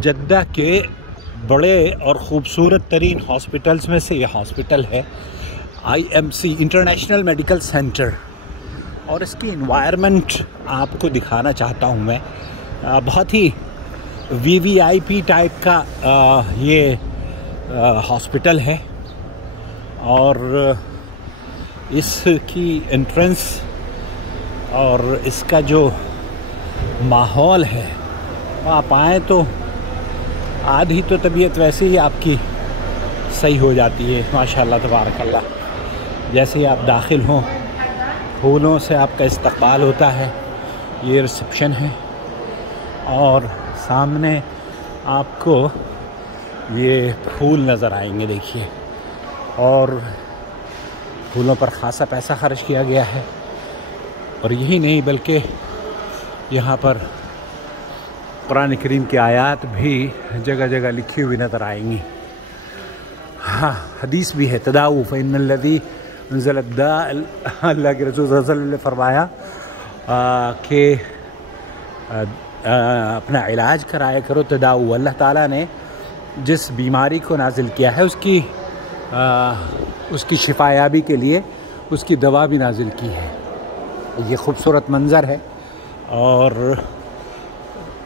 जद्दा के बड़े और ख़ूबसूरत तरीन हॉस्पिटल्स में से ये हॉस्पिटल है IMC इंटरनेशनल मेडिकल सेंटर। और इसकी इन्वायरमेंट आपको दिखाना चाहता हूँ मैं। बहुत ही VVIP टाइप का ये हॉस्पिटल है और इसकी एंट्रेंस और इसका जो माहौल है, आप आएँ तो आधी तो तबीयत वैसे ही आपकी सही हो जाती है माशाल्लाह तबारक अल्लाह। जैसे ही आप दाखिल हों, फूलों से आपका इस्तकबाल होता है। ये रिसेप्शन है और सामने आपको ये फूल नज़र आएंगे, देखिए। और फूलों पर ख़ासा पैसा खर्च किया गया है। और यही नहीं बल्कि यहाँ पर कुरान करीम की आयत भी जगह जगह लिखी हुई नज़र आएंगी। हाँ, हदीस भी है, तदाऊ फ़इन्नल्लज़ी अनज़लद्दा, अल्लाह के रसूल सल्लल्लाहु अलैहि वसल्लम ने फरमाया कि अपना इलाज कराया करो। तदाऊ, अल्लाह ताला ने जिस बीमारी को नाजिल किया है उसकी शिफायाबी के लिए उसकी दवा भी नाजिल की है। ये खूबसूरत मंज़र है। और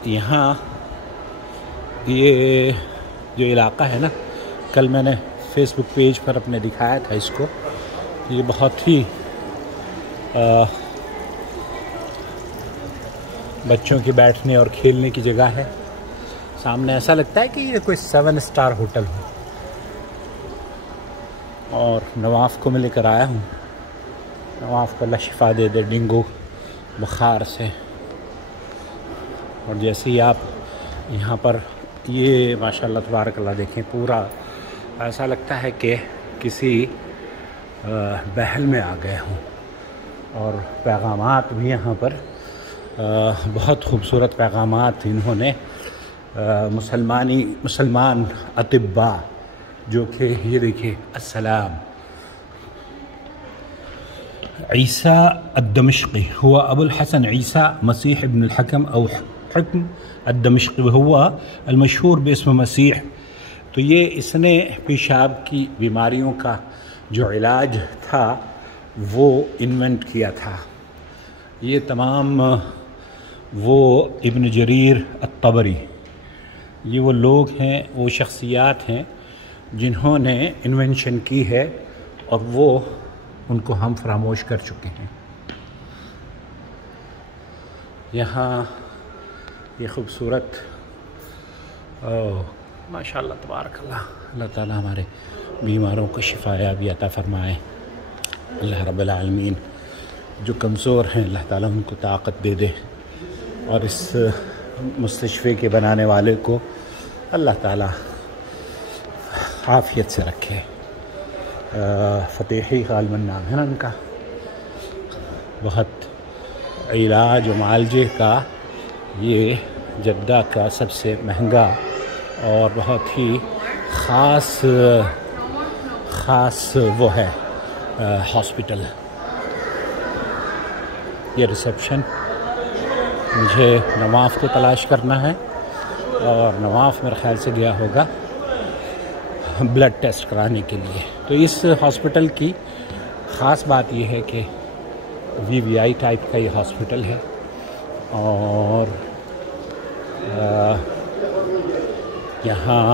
यहाँ ये जो इलाका है ना, कल मैंने फेसबुक पेज पर अपने दिखाया था इसको। ये बहुत ही बच्चों के बैठने और खेलने की जगह है। सामने ऐसा लगता है कि ये कोई 7 स्टार होटल हो। और नवाफ़ को मैं लेकर आया हूँ। नवाफ़ को अल्लाह शिफा दे दे डेंगू बुखार से। और जैसे ही आप यहाँ पर ये माशाल्लाह तबारक अल्लाह देखें, पूरा ऐसा लगता है कि किसी महल में आ गए हों। और पैगामात भी यहाँ पर बहुत खूबसूरत पैगामात इन्होंने मुसलमान अतिब्बा, जो कि ये देखिए, अस्सलाम ईसा अद-दमिश्की हुआ अबुल हसन ईसा मसीह इब्न अल-हकम और हकम अद-दमिश्की हुआ अल-मशहूर बिस्म मसीह। तो ये इसने पेशाब की बीमारियों का जो इलाज था वो इन्वेंट किया था। ये तमाम वो इब्न जरीर अत-तबरी, ये वो लोग हैं, वो शख्सियात हैं जिन्होंने इन्वेंशन की है और वो उनको हम फरामोश कर चुके हैं। यहाँ ये खूबसूरत माशाल्लाह तबारक अल्लाह, अल्लाह ताला हमारे बीमारों को शिफायाबी अता फ़रमाए। अल्लाह रब्बुल आलमीन जो कमज़ोर हैं अल्लाह ताला उनको ताकत दे दे। और इस मुस्तशफ़े के बनाने वाले को अल्लाह ताला आफ़ियत से रखे। फ़तेही ग़ालिबन नाम है ना उनका। बहुत इलाज व मुआलजे का ये जद्दा का सबसे महंगा और बहुत ही ख़ास वो है हॉस्पिटल। ये रिसेप्शन, मुझे नवाफ़ को तलाश करना है और नवाफ़ मेरे ख़्याल से गया होगा ब्लड टेस्ट कराने के लिए। तो इस हॉस्पिटल की ख़ास बात यह है कि VVI टाइप का ये हॉस्पिटल है। और यहाँ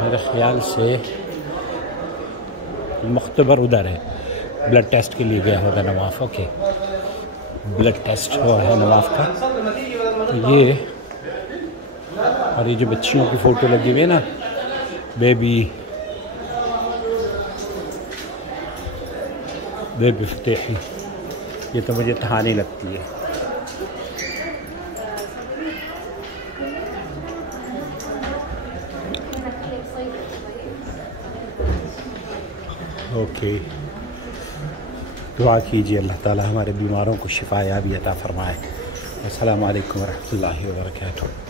मेरे ख़्याल से मुख्तबर उधर है, ब्लड टेस्ट के लिए गया होगा नवाफ़। ओके, ब्लड टेस्ट हुआ है नवाफ़ का। तो ये और ये जो बच्चियों की फ़ोटो लगी हुई है ना, बेबी फ़तेही, ये तो मुझे कहानी लगती है। ओके, दुआ कीजिए अल्लाह ताला हमारे बीमारों को शिफायाबी अता फ़रमाए। अस्सलामु अलैकुम व रहमतुल्लाहि व बरकातुहू।